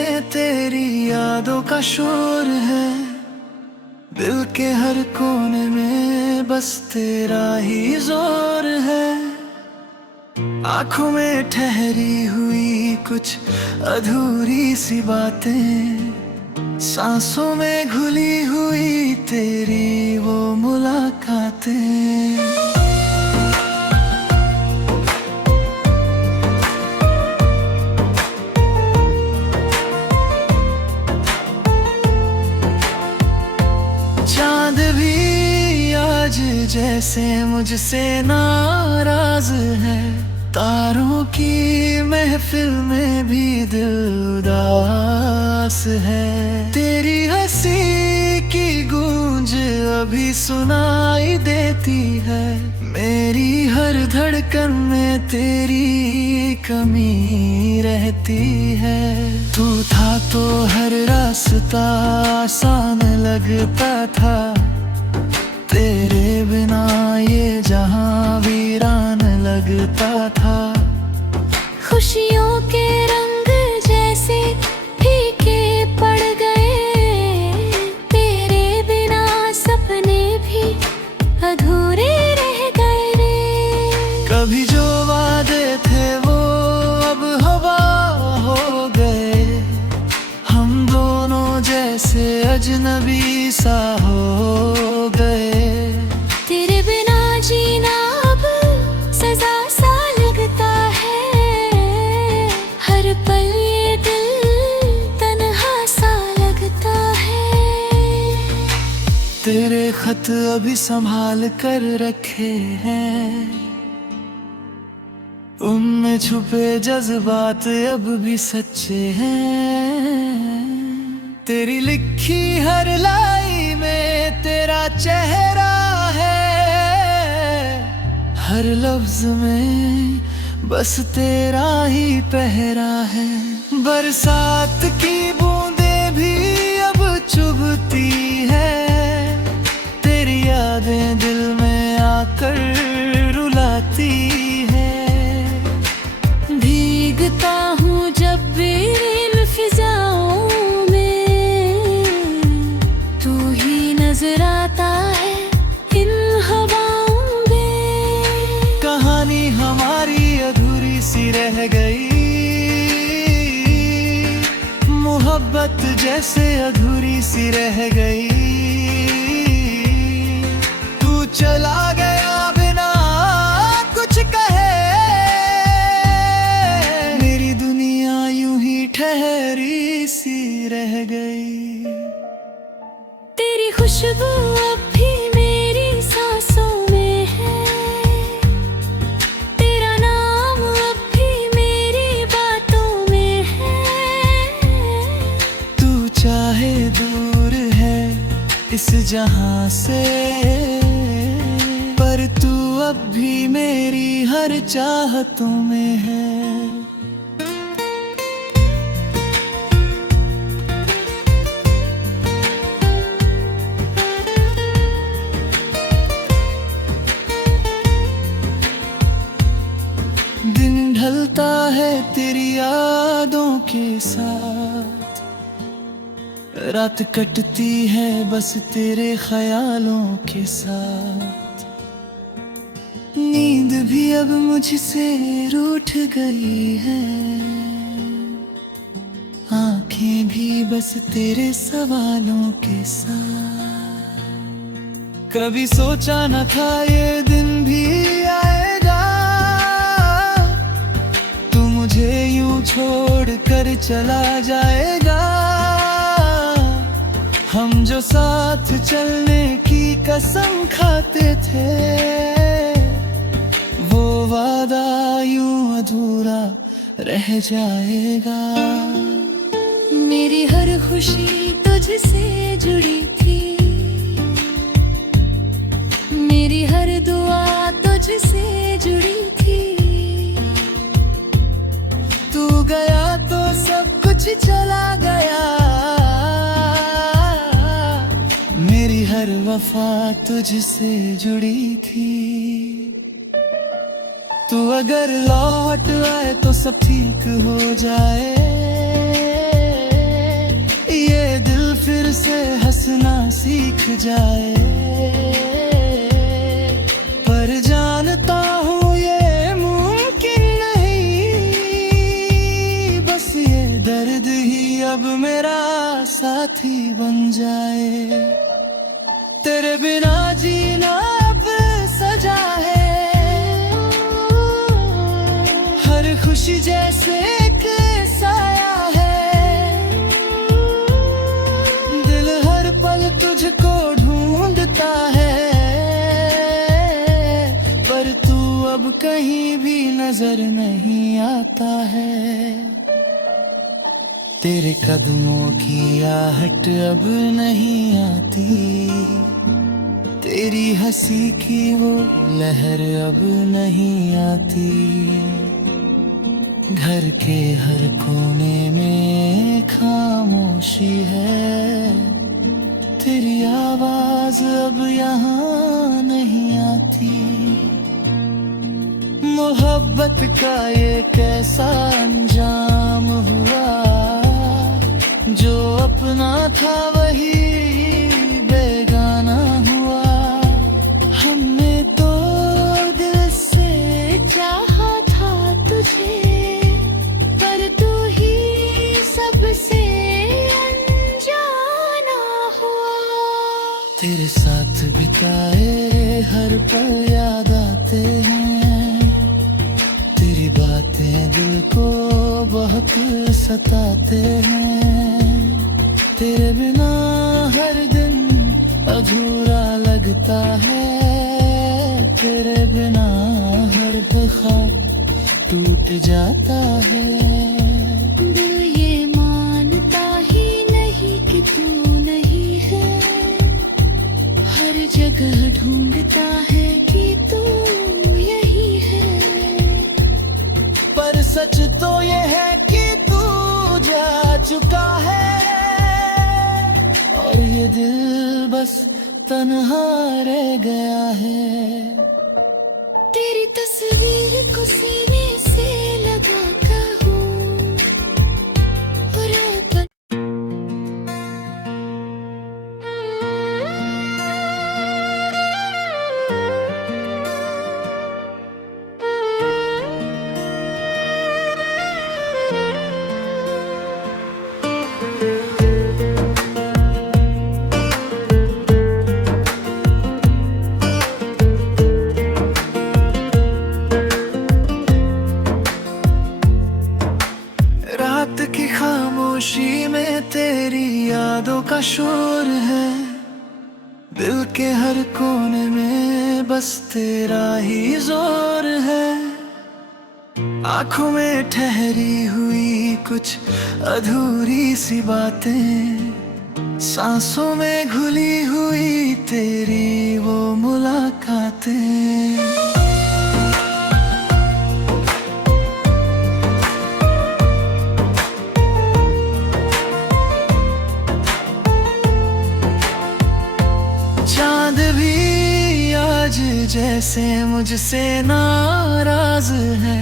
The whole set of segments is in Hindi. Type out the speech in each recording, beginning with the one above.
में तेरी यादों का शोर है, दिल के हर कोने में बस तेरा ही जोर है। आंखों में ठहरी हुई कुछ अधूरी सी बातें, सांसों में घुली हुई तेरी वो मुलाकातें। चांद भी आज जैसे मुझसे नाराज है, तारों की महफिल में भी दिल उदास है। तेरी हंसी की गूंज अभी सुनाई देती है, मेरी हर धड़कन में तेरी कमी रहती है। तू था तो हर रास्ता आसान लगता था, तेरे बिना ये जहां वीरान लगता था। खुशियों के रंग जैसे फीके पड़ गए, तेरे बिना सपने भी अधूरे रह गए रे। कभी जो वादे थे वो अब हवा हो गए, हम दोनों जैसे अजनबी सा हो गए। तेरे बिना जीना अब सजा सा लगता है, हर पल ये दिल तन्हा सा लगता है। तेरे खत अभी संभाल कर रखे हैं, उनमें छुपे जज्बात अब भी सच्चे हैं। तेरी लिखी हर लाई में तेरा चेहरा है, हर लफ्ज में बस तेरा ही पहरा है। बरसात की बूंदें भी अब चुभती है, तेरी यादें दिल में आकर रुलाती है। भीगता हूँ जब भी इन फिजाओं में, तू ही नजर आता है इन हवाओं में। कहानी हमारी अधूरी सी रह गई, मोहब्बत जैसे अधूरी सी रह गई। तू चला गया बिना कुछ कहे, मेरी दुनिया यूं ही ठहरी सी रह गई। तेरी खुशबू अब भी मेरी सांसों में है, तेरा नाम अब भी मेरी बातों में है। तू चाहे दूर है इस जहां से, पर तू अब भी मेरी हर चाहतों में है। दिन ढलता है तेरी यादों के साथ, रात कटती है बस तेरे ख्यालों के साथ। नींद भी अब मुझसे रूठ गई है, आंखें भी बस तेरे सवालों के साथ। कभी सोचा न था ये दिन भी आएगा, तू मुझे यूं छोड़ कर चला जाएगा। हम जो साथ चलने की कसम खाते थे, वो वादा यूं अधूरा रह जाएगा। मेरी हर खुशी तुझसे जुड़ी थी, मेरी हर दुआ तुझसे जुड़ी थी। तू गया तो सब कुछ चला गया, मेरी हर वफा तुझसे जुड़ी थी। तू अगर लौट आए तो सब ठीक हो जाए, सीख जाए। पर जानता हूँ ये मुमकिन नहीं, बस ये दर्द ही अब मेरा साथी बन जाए। तेरे बिना जीना अब सजा है, हर खुशी जैसे एक साया है। दिल हर पल तुझको ढूंढता है, पर तू अब कहीं भी नजर नहीं आता है। तेरे कदमों की आहट अब नहीं आती, तेरी हंसी की वो लहर अब नहीं आती। घर के हर कोने में खामोशी है, तेरी आवाज अब यहाँ नहीं आती। मोहब्बत का ये कैसा अंजाम हुआ, जो अपना था वही बेगाना हुआ। हमने तो दिल से चाहा था तुझे, पर तू ही सबसे अनजाना हुआ। तेरे साथ बिताए हर पल याद आते हैं, तेरी बातें दिल को बहुत सताते हैं। तेरे बिना हर दिन अधूरा लगता है, तेरे बिना हर ख्वाब टूट जाता है। दिल ये मानता ही नहीं कि तू नहीं है, हर जगह ढूंढता है कि तू यही है। पर सच तो ये है कि तू जा चुका है, और ये दिल बस तन्हा रह गया है। तेरी तस्वीर को सीने से लगा कर हूँ, और अपन की खामोशी में तेरी यादों का शोर है। दिल के हर कोने में बस तेरा ही जोर है। आंखों में ठहरी हुई कुछ अधूरी सी बातें, सांसों में घुली हुई तेरी वो मुलाकातें। चांद भी आज जैसे मुझसे नाराज है,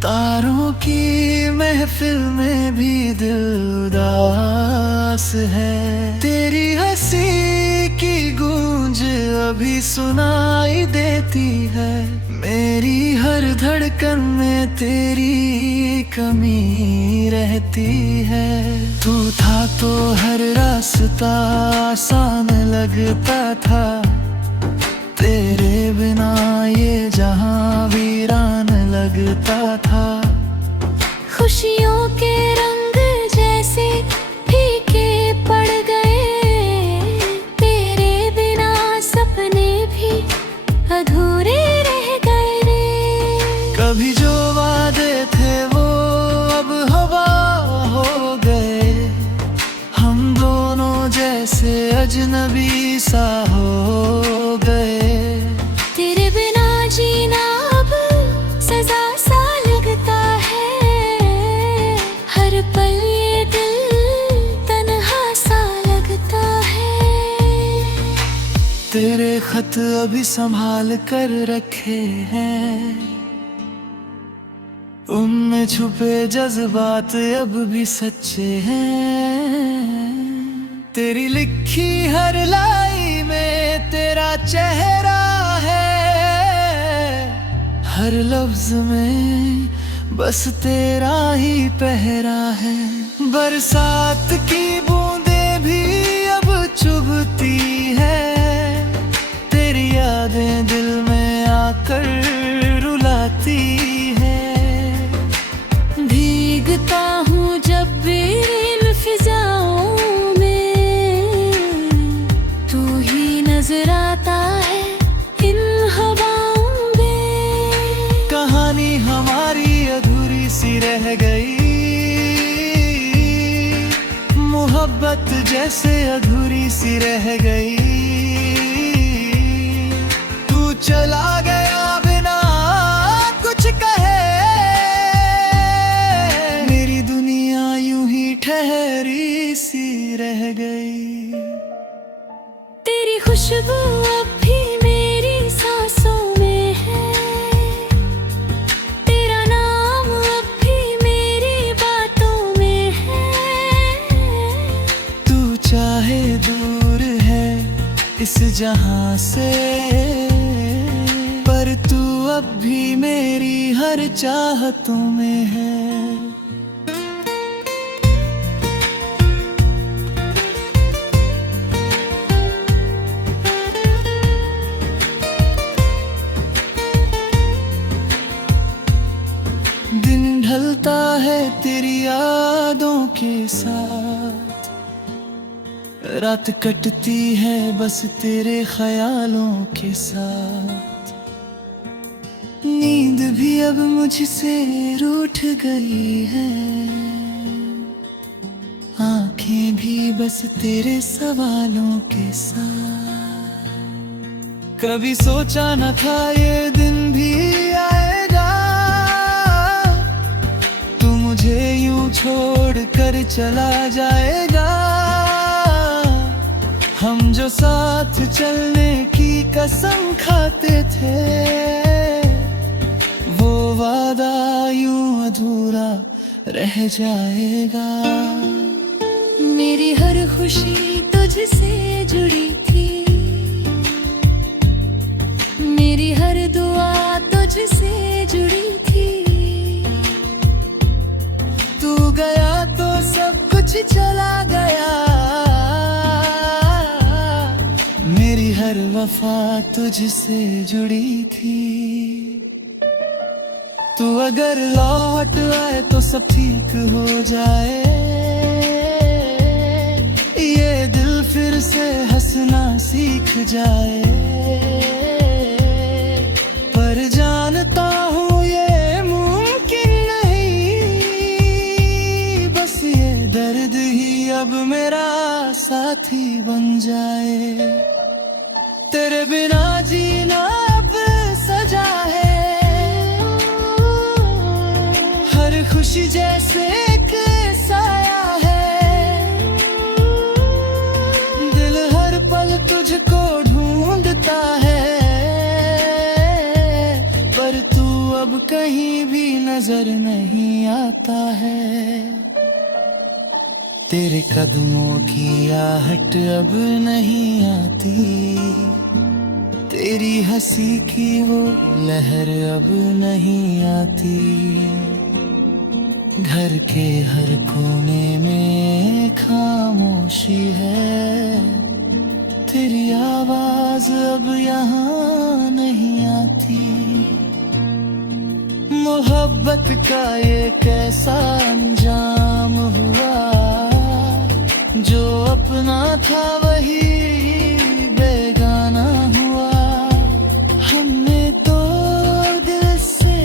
तारों की महफिल में भी दिल उदास है। तेरी हंसी की गूंज अभी सुनाई देती है, मेरी हर धड़कन में तेरी कमी रहती है। तू था तो हर रास्ता आसान लगता था, तेरे बिना ये जहां वीरान लगता था। खुशियों के रंग जैसे फीके पड़ गए, तेरे बिना सपने भी अधूरे रह गए रे। कभी जो वादे थे वो अब हवा हो गए, हम दोनों जैसे अजनबी सा हो गए। तेरे बिना जीना अब सजा सा लगता है, हर पल ये दिल तन्हा सा लगता है। तेरे खत अभी संभाल कर रखे हैं, उनमें छुपे जज्बात अब भी सच्चे हैं। तेरी लिखी हर लाई में तेरा चेहरा है, हर लफ्ज में बस तेरा ही पहरा है। बरसात की बूंदें भी अब चुभती है, तेरी यादें दिल में आकर रुलाती है। भीगता हूँ जब भी इन फिजाओं में, तू ही नजर आता है इन हवाओं में। कहानी हमारी अधूरी सी रह गई, मोहब्बत जैसे अधूरी सी रह गई। तू चला गया बिना कुछ कहे, मेरी दुनिया यूं ही ठहरी सी रह गई। तेरी खुशबू अब भी मेरी सांसों में है, तेरा नाम अब भी मेरी बातों में है। तू चाहे दूर है इस जहां से, पर तू अब भी मेरी हर चाहतों में है। दिन ढलता है तेरी यादों के साथ, रात कटती है बस तेरे ख्यालों के साथ। नींद भी अब मुझसे रूठ गई है, आंखें भी बस तेरे सवालों के साथ। कभी सोचा न था ये दिन भी आएगा, तू मुझे यूं छोड़ कर चला जाएगा। हम जो साथ चलने की कसम खाते थे, वो वादा यूं अधूरा रह जाएगा। मेरी हर खुशी तुझसे जुड़ी थी, मेरी हर दुआ तुझसे जुड़ी थी। तू गया तो सब कुछ चला गया, मेरी हर वफा तुझसे जुड़ी थी। तू अगर लौट आए तो सब ठीक हो जाए, ये दिल फिर से हंसना सीख जाए। पर जानता हूँ ये मुमकिन नहीं, बस ये दर्द ही अब मेरा साथी बन जाए। तेरे बिना जीना अब सजा है, हर खुशी जैसे एक साया है। दिल हर पल तुझको ढूंढता है, पर तू अब कहीं भी नजर नहीं आता है। तेरे कदमों की आहट अब नहीं आती, तेरी हंसी की वो लहर अब नहीं आती। घर के हर कोने में खामोशी है, तेरी आवाज अब यहाँ नहीं आती। मोहब्बत का ये कैसा अंजाम हुआ, जो अपना था वही बेगाना हुआ। हमने तो दिल से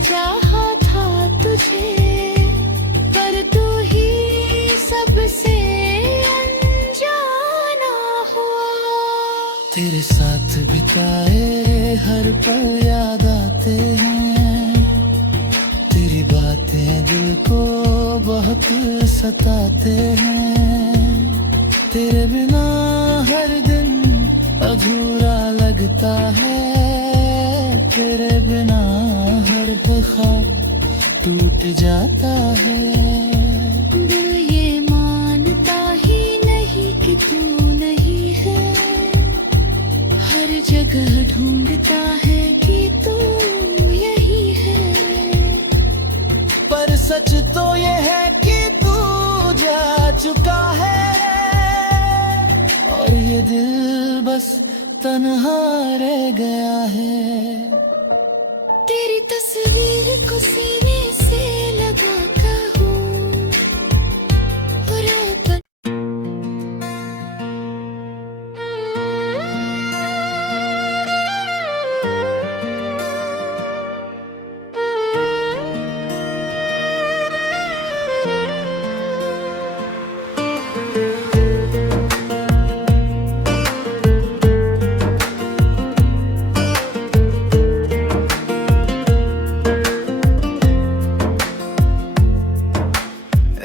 चाहा था तुझे, पर तू ही सबसे अनजाना हुआ। तेरे साथ बिताए हर पल याद आते हैं, तेरी बातें दिल को बहुत सताते हैं। तेरे बिना हर दिन अधूरा लगता है, तेरे बिना हर ख्वाब टूट जाता है। दिल ये मानता ही नहीं कि जगह ढूंढता है कि तू यही है, पर सच तो ये है कि तू जा चुका है, और ये दिल बस तन्हा रह गया है। तेरी तस्वीर को सीने से लगाता हूँ और अपन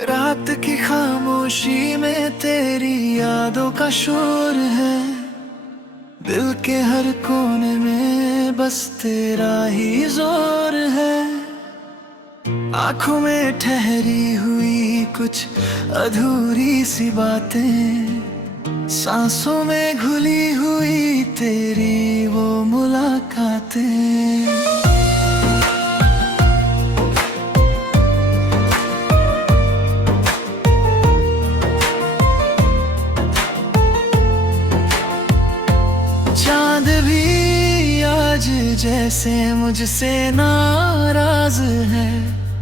रात की खामोशी में तेरी यादों का शोर है, दिल के हर कोने में बस तेरा ही जोर है। आंखों में ठहरी हुई कुछ अधूरी सी बातें, सांसों में घुली हुई तेरी वो मुलाकातें। चांद भी आज जैसे मुझसे नाराज है,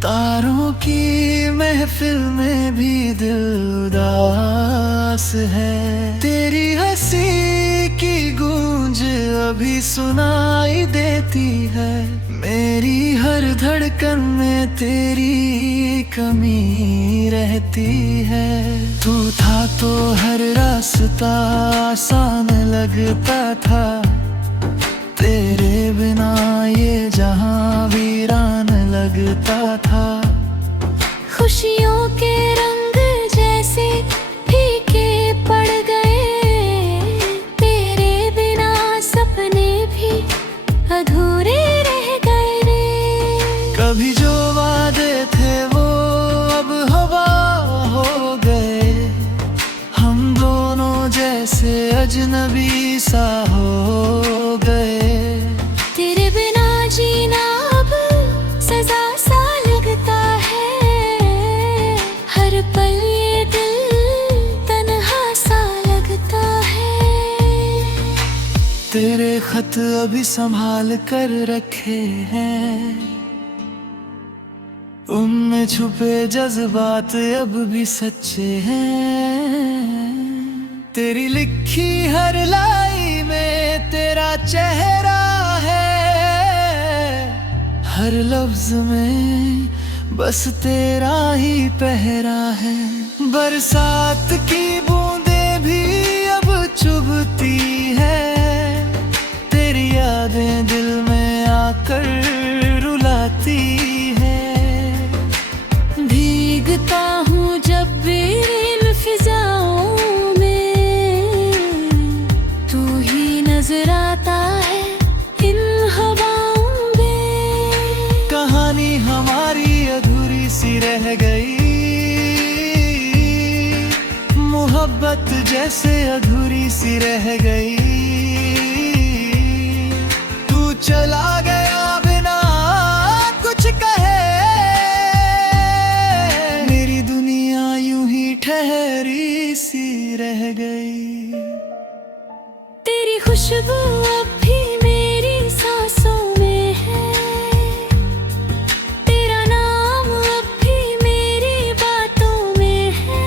तारों की महफिल में भी दिल उदास है। तेरी हंसी की गूंज अभी सुनाई देती है, मेरी हर धड़कन में तेरी कमी रहती है। तू था तो हर रास्ता आसान लगता था, तेरे बिना ये जहां वीरान लगता था। खुशियों के रंग जैसे फीके पड़ गए, तेरे बिना सपने भी अधूरे रह गए रे। कभी जो वादे थे वो अब हवा हो गए, हम दोनों जैसे अजनबी सा हो गए। तेरे बिना जीना अब सजा सा लगता है, हर पल ये दिल तन्हा सा लगता है। तेरे खत अभी संभाल कर रखे हैं, उनमें छुपे जज्बात अब भी सच्चे हैं। तेरी लिखी हर लाई में तेरा चेहरा है, हर लफ्ज में बस तेरा ही पहरा है। बरसात की बूंदें भी अब चुभती है, तेरी यादें दिल में आकर रुलाती है। भीगता हूँ जब भी इन फिजाओं में, तू ही नजर आता है इन हवाओं में। कहानी हमारी अधूरी सी रह गई, मोहब्बत जैसे अधूरी सी रह गई। तू चला गया बिना कुछ कहे, मेरी दुनिया यूं ही ठहरी सी रह गई। तेरी खुशबू अब भी मेरी सांसों में है, तेरा नाम अब भी मेरी बातों में है।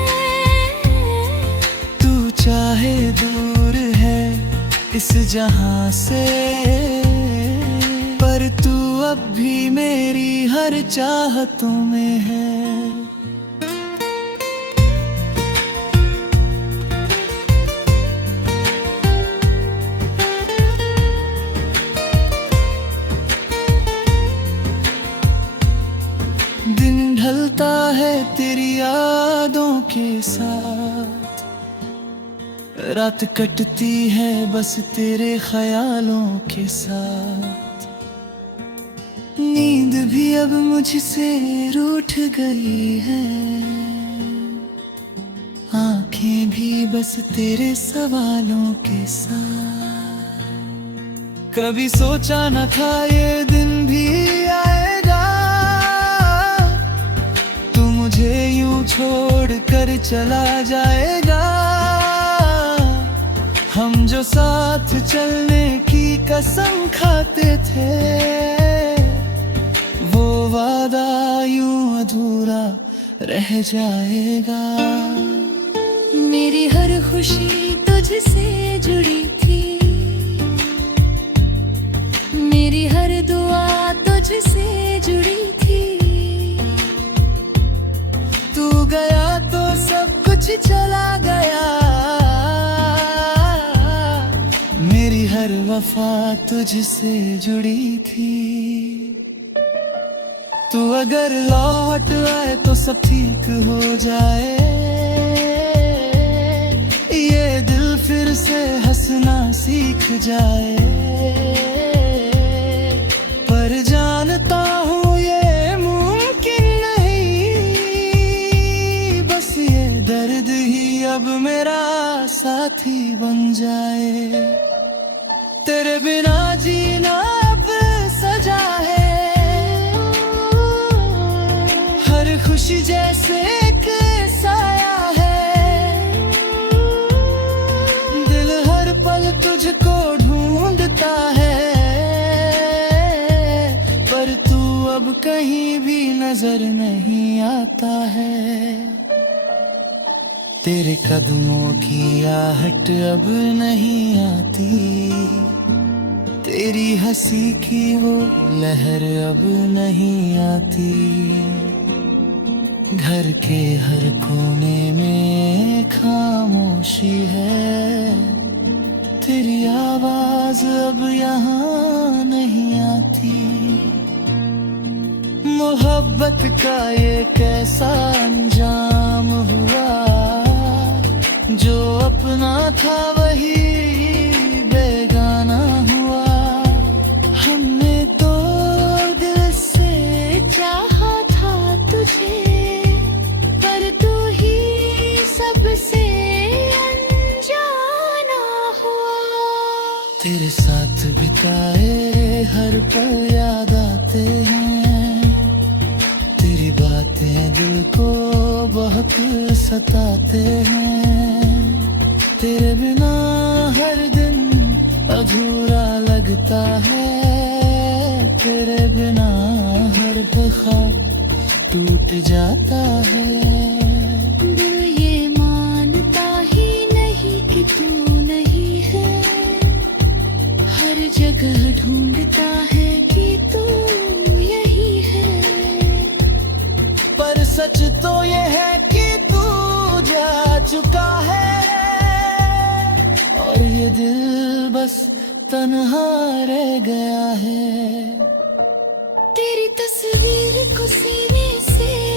तू चाहे दूर है इस जहां से, पर तू अब भी मेरी हर चाहतों में है। दिन ढलता है तेरी यादों के साथ, रात कटती है बस तेरे ख्यालों के साथ। नींद भी अब मुझसे रूठ गई है, आंखें भी बस तेरे सवालों के साथ। कभी सोचा न था ये दिन भी आएगा, तू मुझे यूं छोड़ कर चला जाएगा। हम जो साथ चलने की कसम खाते थे, वो वादा यूं अधूरा रह जाएगा। मेरी हर खुशी तुझसे जुड़ी थी, मेरी हर दुआ तुझसे जुड़ी थी। तू गया तो सब कुछ चला गया, मेरी हर वफा तुझसे जुड़ी थी। तू अगर लौट आए तो सब ठीक हो जाए, ये दिल फिर से हंसना सीख जाए। पर जानता हूँ ये मुमकिन नहीं, बस ये दर्द ही अब मेरा साथी बन जाए। तेरे बिना जीना अब सजा है, हर खुशी जैसे एक साया है। दिल हर पल तुझको ढूंढता है, पर तू अब कहीं भी नजर नहीं आता है। तेरे कदमों की आहट अब नहीं आती, तेरी हंसी की वो लहर अब नहीं आती। घर के हर कोने में खामोशी है, तेरी आवाज अब यहाँ नहीं आती। मोहब्बत का ये कैसा अंजाम हुआ, जो अपना था वही बेगाना हुआ। हमने तो दिल से चाहा था तुझे, पर तू ही सबसे अनजाना हुआ। तेरे साथ बिताए हर पल याद आते हैं, तेरी बातें दिल को बहुत सताते हैं। तेरे बिना हर दिन अधूरा लगता है, तेरे बिना हर ख्वाब टूट जाता है। दिल ये मानता ही नहीं कि तू नहीं है, हर जगह ढूंढता है कि तू यही है। पर सच तो ये है कि तू जा चुका है, और ये दिल बस तन्हा रह गया है। तेरी तस्वीर को सीने से